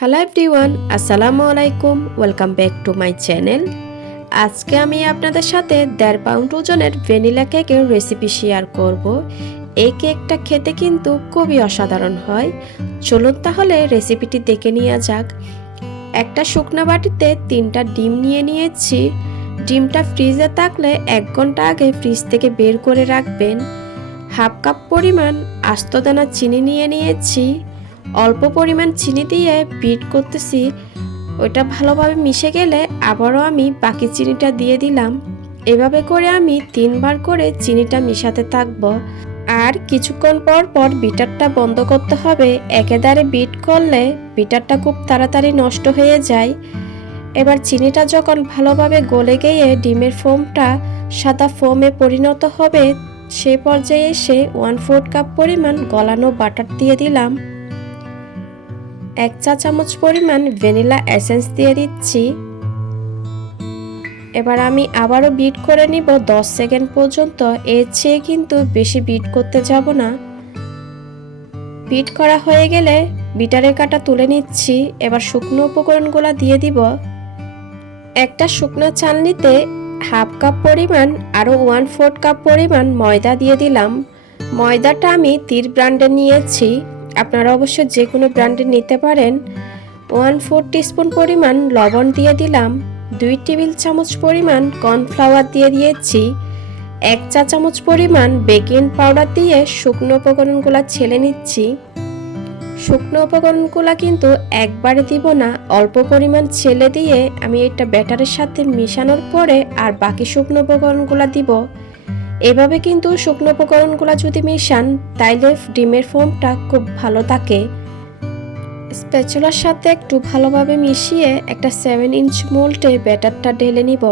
Hello everyone, আসসালামু আলাইকুম। Welcome back to my channel. আজকে আমি আপনাদের সাথে 1.5 পাউন্ড ওজনের ভ্যানিলা কেকের রেসিপি শেয়ার করব। এই কেকটা খেতে কিন্তু খুবই অসাধারণ হয়। চলুন তাহলে রেসিপিটি দেখে নেওয়া যাক। একটা শুকনো বাটিতে 3টা ডিম নিয়ে নিয়েছি। ডিমটা ফ্রিজে থাকলে 1 ঘন্টা আগে ফ্রিজ থেকে বের করে রাখবেন। হাফ কাপ পরিমাণ আস্ত দানা চিনি নিয়ে নিয়েছি। অল্প পরিমাণ চিনি দিয়ে বিট করতেছি। ওইটা ভালোভাবে মিশে গেলে আবারও আমি বাকি চিনিটা দিয়ে দিলাম। এভাবে করে আমি 3বার করে চিনিটা মিশাতে থাকব। আর কিছুক্ষণ পর পর বিটারটা বন্ধ করতে হবে। একেবারে বিট করলে বিটারটা খুব তাড়াতাড়ি নষ্ট হয়ে যায়। এবার চিনিটা যখন ভালোভাবে গলে গিয়ে ডিমের ফোমটা সাদা ফোমে পরিণত হবে, সেই পর্যায়ে এসে 1/4 কাপ পরিমাণ গলানো বাটার দিয়ে দিলাম। 1 চা চামচ পরিমাণ ভ্যানিলা এসেন্স দিয়ে দিচ্ছি। এবার আমি আবারও বিট করে নিব 10 সেকেন্ড পর্যন্ত। এর চেয়ে কিন্তু বেশি বিট করতে যাব না। বিট করা হয়ে গেলে বিটারের কাঁটা তুলে নিচ্ছি। এবার শুকনো উপকরণগুলো দিয়ে দিব। একটা শুকনো চালনিতে হাফ কাপ পরিমাণ আরও 1/4 কাপ পরিমাণ ময়দা দিয়ে দিলাম। ময়দাটা আমি তীর ব্র্যান্ডের নিয়েছি, আপনারা অবশ্য যে কোনো ব্র্যান্ডের নিতে পারেন। 1/4 টিস্পুন পরিমাণ লবণ দিয়ে দিলাম। 2 টেবিল চামচ পরিমাণ কর্নফ্লাওয়ার দিয়ে দিয়েছি। 1 চা চামচ পরিমাণ বেকিং পাউডার দিয়ে শুকনো উপকরণগুলো ছেলে নিচ্ছি। শুকনো উপকরণগুলো কিন্তু একবারে দিব না, অল্প পরিমাণ ছেলে দিয়ে আমি এটা ব্যাটারের সাথে মিশানোর পরে আর বাকি শুকনো উপকরণগুলো দিব। এভাবে কিন্তু শুকনো উপকরণগুলো যদি মিশান তাইলে ডিমের ফোমটা খুব ভালো থাকে। স্প্যাচুলার সাথে একটু ভালোভাবে মিশিয়ে একটা 7 ইঞ্চ মোল্ডে ব্যাটারটা ঢেলে নিব।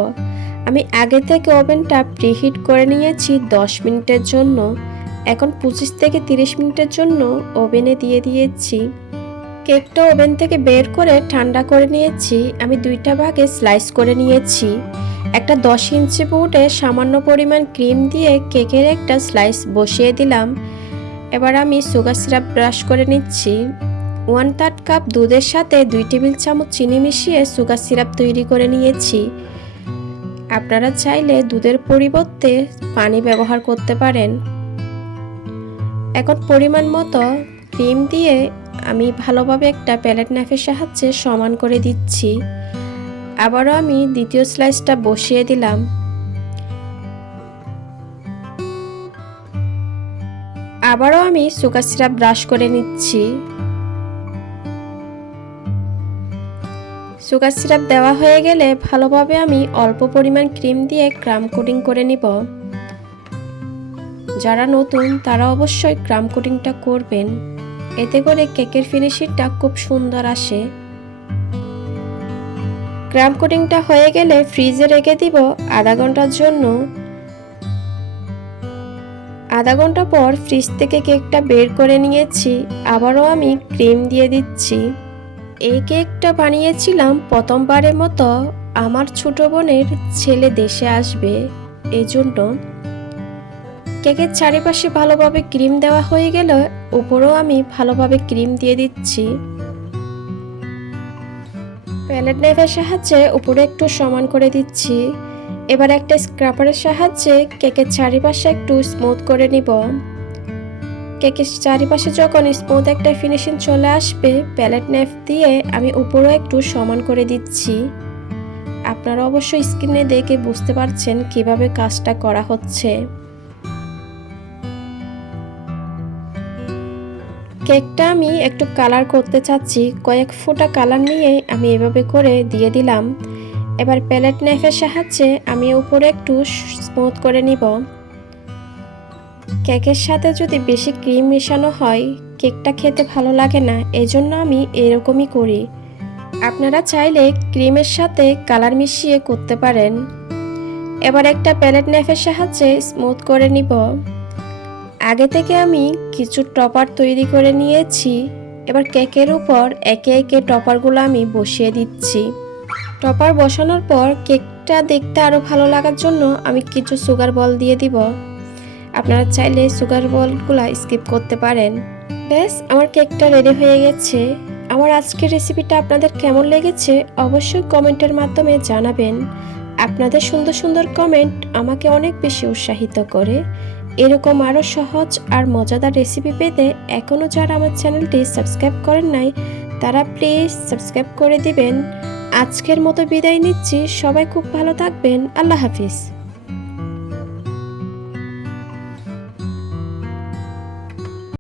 আমি আগে থেকে ওভেনটা প্রিহিট করে নিয়েছি 10 মিনিটের জন্য। এখন 25 থেকে 30 মিনিটের জন্য ওভেনে দিয়ে দিয়েছি। কেকটা ওভেন থেকে বের করে ঠান্ডা করে নিয়েছি। আমি 2টা ভাগে স্লাইস করে নিয়েছি। একটা 10 ইঞ্চি বোর্ডে সামান্য পরিমাণ ক্রিম দিয়ে কেকের একটা স্লাইস বসিয়ে দিলাম। এবার আমি সুগার সিরাপ ব্রাশ করে নিচ্ছি। 1/3 কাপ দুধের সাথে 2 টেবিল চামচ চিনি মিশিয়ে সুগার সিরাপ তৈরি করে নিয়েছি। আপনারা চাইলে দুধের পরিবর্তে পানি ব্যবহার করতে পারেন। এখন পরিমাণ মতো ক্রিম দিয়ে আমি ভালোভাবে একটা প্যালেট নাইফের সাহায্যে সমান করে দিচ্ছি। আবারও আমি দ্বিতীয় স্লাইসটা বসিয়ে দিলাম। আবারও আমি সুগার সিরাপ ব্রাশ করে নিচ্ছি। সুগার সিরাপ দেওয়া হয়ে গেলে ভালোভাবে আমি অল্প পরিমাণ ক্রিম দিয়ে ক্রাম কোটিং করে নিব। যারা নতুন তারা অবশ্যই ক্রাম কোটিংটা করবেন, এতে করে কেকের ফিনিশিংটা খুব সুন্দর আসে। ক্রাম কোটিংটা হয়ে গেলে ফ্রিজে রেখে দিব আধা ঘন্টার জন্য। আধা ঘন্টা পর ফ্রিজ থেকে কেকটা বের করে নিয়েছি। আবারও আমি ক্রিম দিয়ে দিচ্ছি। এই কেকটা বানিয়েছিলাম প্রথমবারের মতো। আমার ছোট বোনের ছেলে দেশে আসবে, এজন্য। কেকের চারিপাশে ভালোভাবে ক্রিম দেওয়া হয়ে গেল উপরেও আমি ভালোভাবে ক্রিম দিয়ে দিচ্ছি। প্যালেট নাইফের সাহায্যে উপরে একটু সমান করে দিচ্ছি। এবার একটা স্ক্রাপারের সাহায্যে কেকের চারিপাশে একটু স্মুথ করে নিব। কেকের চারিপাশে যখন স্মুথ একটা ফিনিশিং চলে আসবে, প্যালেট নাইফ দিয়ে আমি উপরেও একটু সমান করে দিচ্ছি। আপনারা অবশ্যই স্ক্রিনে দেখে বুঝতে পারছেন কিভাবে কাজটা করা হচ্ছে। কেকটা আমি একটু কালার করতে চাচ্ছি। কয়েক ফোঁটা কালার নিয়ে আমি এভাবে করে দিয়ে দিলাম। এবার প্যালেট নাইফের সাহায্যে আমি উপরে একটু স্মুথ করে নিব। কেকের সাথে যদি বেশি ক্রিম মেশানো হয় কেকটা খেতে ভালো লাগে না, এজন্য আমি এরকমই করি। আপনারা চাইলে ক্রিমের সাথে কালার মিশিয়ে করতে পারেন। এবার একটা প্যালেট নাইফের সাহায্যে স্মুথ করে নিব। আগে থেকে আমি কিছু টপার তৈরি করে নিয়েছি। এবার কেকের উপর একে একে টপারগুলো আমি বসিয়ে দিচ্ছি। টপার বসানোর পর কেকটা দেখতে আরও ভালো লাগার জন্য আমি কিছু সুগার বল দিয়ে দিব। আপনারা চাইলে সুগার বলগুলো স্কিপ করতে পারেন। ব্যাস, আমার কেকটা রেডি হয়ে গেছে। আমার আজকের রেসিপিটা আপনাদের কেমন লেগেছে অবশ্যই কমেন্টের মাধ্যমে জানাবেন। আপনাদের সুন্দর সুন্দর কমেন্ট আমাকে অনেক বেশি উৎসাহিত করে। এরকম আরও সহজ আর মজাদার রেসিপি পেতে এখনও যারা আমার চ্যানেলটি সাবস্ক্রাইব করেন নাই তারা প্লিজ সাবস্ক্রাইব করে দিবেন। আজকের মতো বিদায় নিচ্ছি। সবাই খুব ভালো থাকবেন। আল্লাহ হাফিজ।